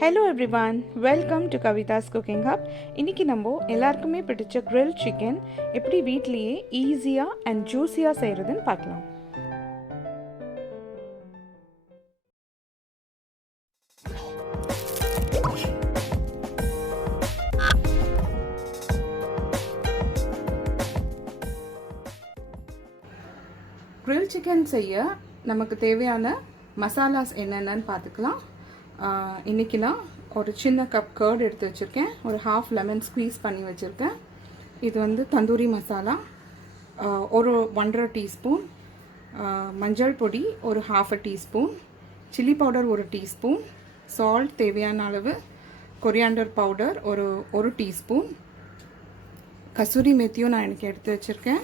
Hello everyone, welcome to Kavitha's cooking hub. இன்றைக்கி நம்ம எல்லாருக்குமே பிடிச்ச கிரில் சிக்கன் எப்படி வீட்லேயே ஈஸியாக அண்ட் ஜூஸியாக செய்கிறதுன்னு பார்க்கலாம். கிரில் சிக்கன் செய்ய நமக்கு தேவையான மசாலாஸ் என்னென்னு பார்த்துக்கலாம். இன்றைக்கி நான் ஒரு சின்ன கப் கர்ட் எடுத்து வச்சுருக்கேன். ஒரு ஹாஃப் லெமன் ஸ்க்வீஸ் பண்ணி வச்சுருக்கேன். இது வந்து தந்தூரி மசாலா, ஒரு 1.5 டீஸ்பூன், மஞ்சள் பொடி ஒரு 1/2 teaspoon, chilli powder 1 teaspoon, salt தேவையான அளவு, கொரியாண்டர் பவுடர் ஒரு டீஸ்பூன், கசூரி மெத்தியும் நான் எனக்கு எடுத்து வச்சுருக்கேன்.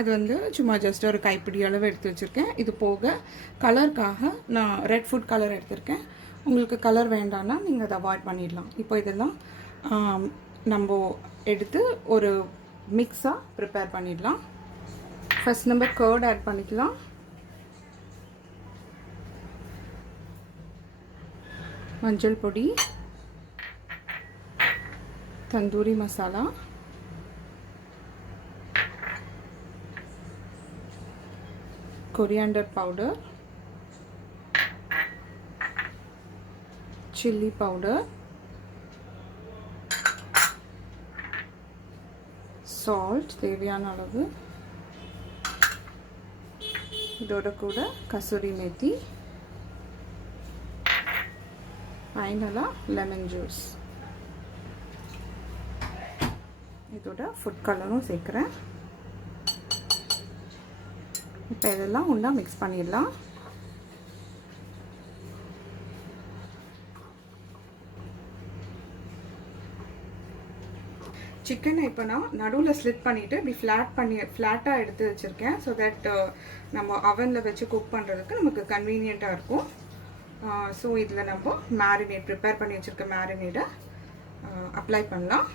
அது வந்து சும்மா ஜஸ்ட் ஒரு கைப்பிடி அளவு எடுத்து வச்சுருக்கேன். இது போக கலருக்காக நான் ரெட் ஃபுட் கலர் எடுத்திருக்கேன். உங்களுக்கு கலர் வேண்டாம்னா நீங்கள் அதை அவாய்ட் பண்ணிடலாம். இப்போ இதெல்லாம் நம்ம எடுத்து ஒரு மிக்ஸாக ப்ரிப்பேர் பண்ணிடலாம். ஃபர்ஸ்ட் நம்ம கர்ட் ஆட் பண்ணிக்கலாம். மஞ்சள் பொடி, tandoori masala, coriander powder, chilli powder, salt தேவையான அளவு, இதோட கூட கசூரி மேத்தி, ஃபைனலாக லெமன் ஜூஸ், இதோட ஃபுட் கலரும் சேர்க்குறேன். இப்போ இதெல்லாம் ஒன்றா மிக்ஸ் பண்ணிடலாம். சிக்கனை இப்போ நான் நடுவில் ஸ்லிட் பண்ணிவிட்டு இப்படி ஃப்ளாட்டாக எடுத்து வச்சுருக்கேன். ஸோ தட் நம்ம அவனில் வச்சு குக் பண்ணுறதுக்கு நமக்கு கன்வீனியண்ட்டாக இருக்கும். ஸோ இதில் நம்ம மேரினேட் ப்ரிப்பேர் பண்ணி வச்சுருக்க மேரினேடை அப்ளை பண்ணலாம்.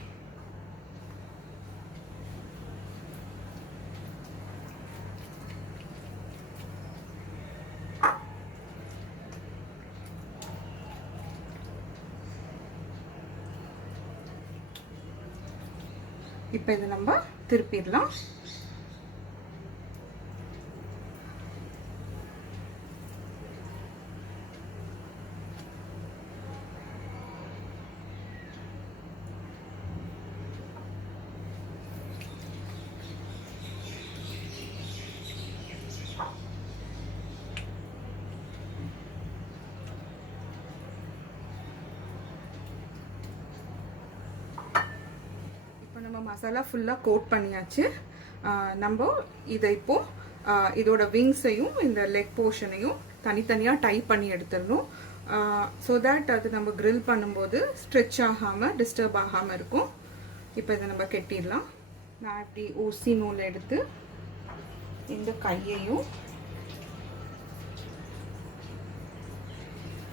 இப்போ இதை நம்ம திருப்பிடலாம். நம்ம மசாலா ஃபுல்லாக கோட் பண்ணியாச்சு. நம்ம இதை இப்போது இதோட விங்ஸையும் இந்த லெக் போர்ஷனையும் தனித்தனியாக டைப் பண்ணி எடுத்துடணும். ஸோ தட் அது நம்ம கிரில் பண்ணும்போது ஸ்ட்ரெச் ஆகாமல் டிஸ்டர்ப் ஆகாமல் இருக்கும். இப்போ இதை நம்ம கெட்டிடலாம். நான் இப்படி ஊசி நூல் எடுத்து இந்த கையையும்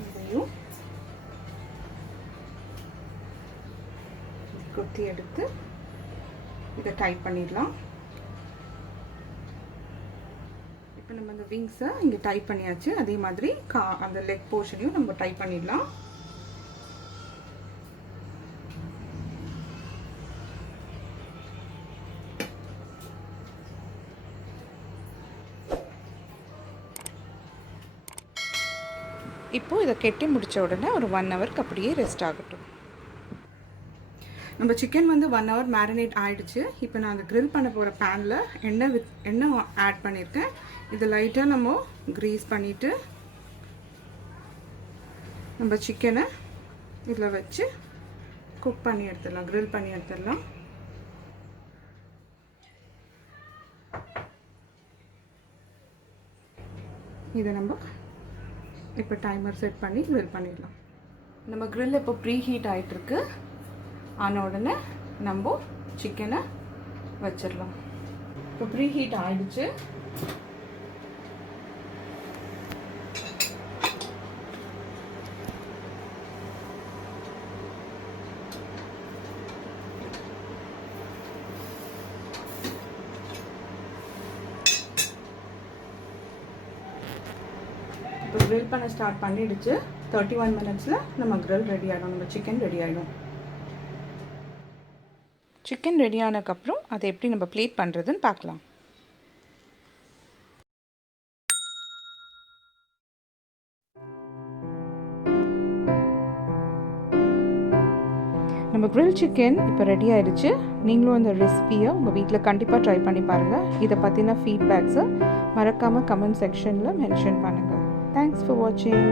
இதையும் கொத்தி எடுத்து இதை டைப் பண்ணிடலாம். இப்போ நம்ம அந்த விங்ஸை இங்கே டைப் பண்ணியாச்சு. அதே மாதிரி அந்த லெக் போர்ஷனையும் நம்ம டைப் பண்ணிடலாம். இப்போ இதை கெட்டி முடித்த உடனே ஒரு 1 ஹவருக்கு அப்படியே ரெஸ்ட் ஆகட்டும். நம்ம சிக்கன் வந்து 1 ஹவர் மேரினேட் ஆகிடுச்சு. இப்போ நான் அந்த கிரில் பண்ண போகிற பேனில் எண்ணெய் ஆட் பண்ணியிருக்கேன். இது லைட்டாக நம்ம க்ரீஸ் பண்ணிவிட்டு நம்ம சிக்கனை இதில் வச்சு குக் பண்ணி எடுத்துடலாம், கிரில் பண்ணி எடுத்துடலாம். இதை நம்ம இப்போ டைமர் செட் பண்ணி கிரில் பண்ணிடலாம். நம்ம கிரில் இப்போ ப்ரீ ஹீட் ஆகிட்டுருக்கு. ஆன உடனே நம்ம சிக்கனை வச்சிடலாம். இப்போ ப்ரீ ஹீட் ஆகிடுச்சு. இப்போ கிரில் பண்ண ஸ்டார்ட் பண்ணிடுச்சு. 31 மினிட்ஸில் நம்ம grill ரெடி ஆகிடும், நம்ம சிக்கன் ரெடி ஆகிடும். சிக்கன் ரெடி ஆனதுக்கப்புறம் அதை எப்படி நம்ம பிளேட் பண்ணுறதுன்னு பார்க்கலாம். நம்ம grill சிக்கன் இப்போ ரெடி ஆகிடுச்சு. நீங்களும் இந்த ரெசிபியை உங்கள் வீட்டில் கண்டிப்பாக ட்ரை பண்ணி பாருங்கள். இதை பற்றின ஃபீட்பேக்ஸை மறக்காமல் கமெண்ட் செக்ஷனில் மென்ஷன் பண்ணுங்கள். தேங்க்ஸ் ஃபார் வாட்சிங்.